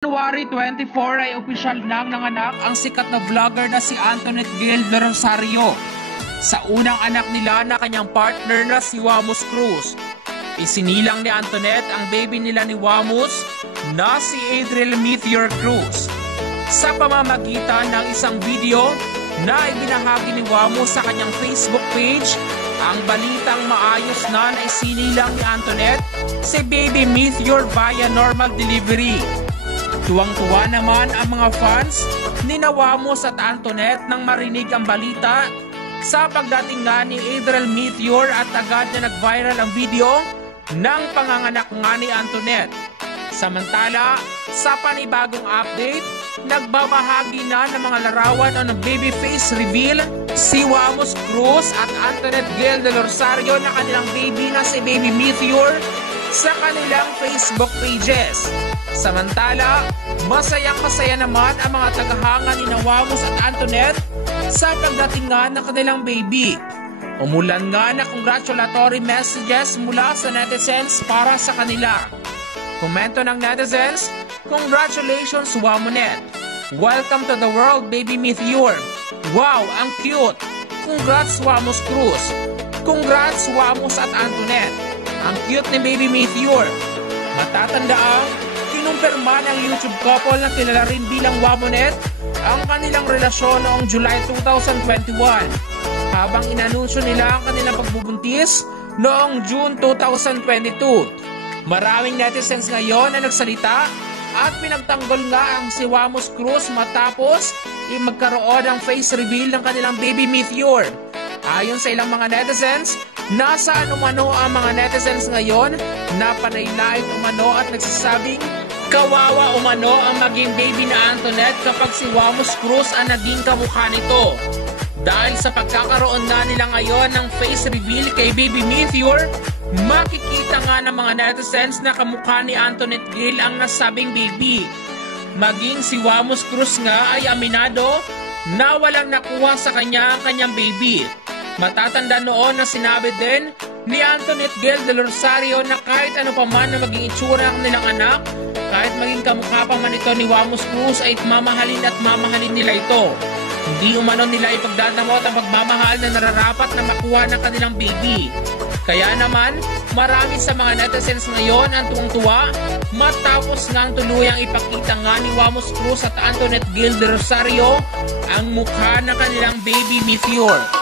January 24 ay opisyal nang nanganak ang sikat na vlogger na si Antoinette Gail de Rosario sa unang anak nila na kanyang partner na si Wamos Cruz. Isinilang ni Antoinette ang baby nila ni Wamos na si Adriel Meteor Cruz sa pamamagitan ng isang video na ibinahagi ni Wamos sa kanyang Facebook page. Ang balitang maayos na isinilang ni Antoinette si baby Meteor via normal delivery. Tuwang-tuwa naman ang mga fans ni Wamos at Antoinette nang marinig ang balita sa pagdating nga ni Adriel Meteor at agad na nag-viral ang video ng panganganak nga ni Antoinette. Samantala, sa panibagong update, nagbabahagi na ng mga larawan o ng baby face reveal si Wamos Cruz at Antoinette Gail de Rosario na kanilang baby na si baby Meteor sa kanilang Facebook pages. Samantala, masayang-masaya naman ang mga tagahanga ni Wamos at Antoinette sa pagdating nga ng kanilang baby. Umulan nga na congratulatory messages mula sa netizens para sa kanila. Komento ng netizens, "Congratulations Wamonette! Welcome to the world, baby Meteor! Wow, ang cute! Congrats Wamos Cruz! Congrats Wamos at Antoinette! Ang cute ni baby Meteor!" Matatandaang kinumpirma ng YouTube couple na kilala rin bilang Wamonette ang kanilang relasyon noong July 2021 habang inanunsyo nila ang kanilang pagbubuntis noong June 2022. Maraming netizens ngayon na nagsalita at pinagtanggol nga ang si Wamos Cruz matapos magkaroon ng face reveal ng kanilang baby Meteor. Ayon sa ilang mga netizens, nasaan umano ang mga netizens ngayon na panay-live umano at nagsasabing kawawa umano ang maging baby na Antoinette kapag si Wamos Cruz ang naging kamukha nito. Dahil sa pagkakaroon nga nila ngayon ng face reveal kay baby Meteor, makikita nga ng mga netizens na kamukha ni Antoinette Gail ang nasabing baby. Maging si Wamos Cruz nga ay aminado na walang nakuha sa kanya ang kanyang baby. Matatanda noon na sinabi din ni Antoinette Gail de Rosario na kahit ano pa man na maging itsura ng nilang anak, kahit maging kamukha pa man ito ni Wamos Cruz ay mamahalin at mamahalin nila ito. Hindi umano nila ipagdadamot ang pagmamahal na nararapat na makuha ng kanilang baby. Kaya naman, marami sa mga netizens ngayon ang tuwang-tuwa matapos ngang tuluyang ipakita nga ni Wamos Cruz at Antoinette Gail de Rosario ang mukha ng kanilang baby Meteor.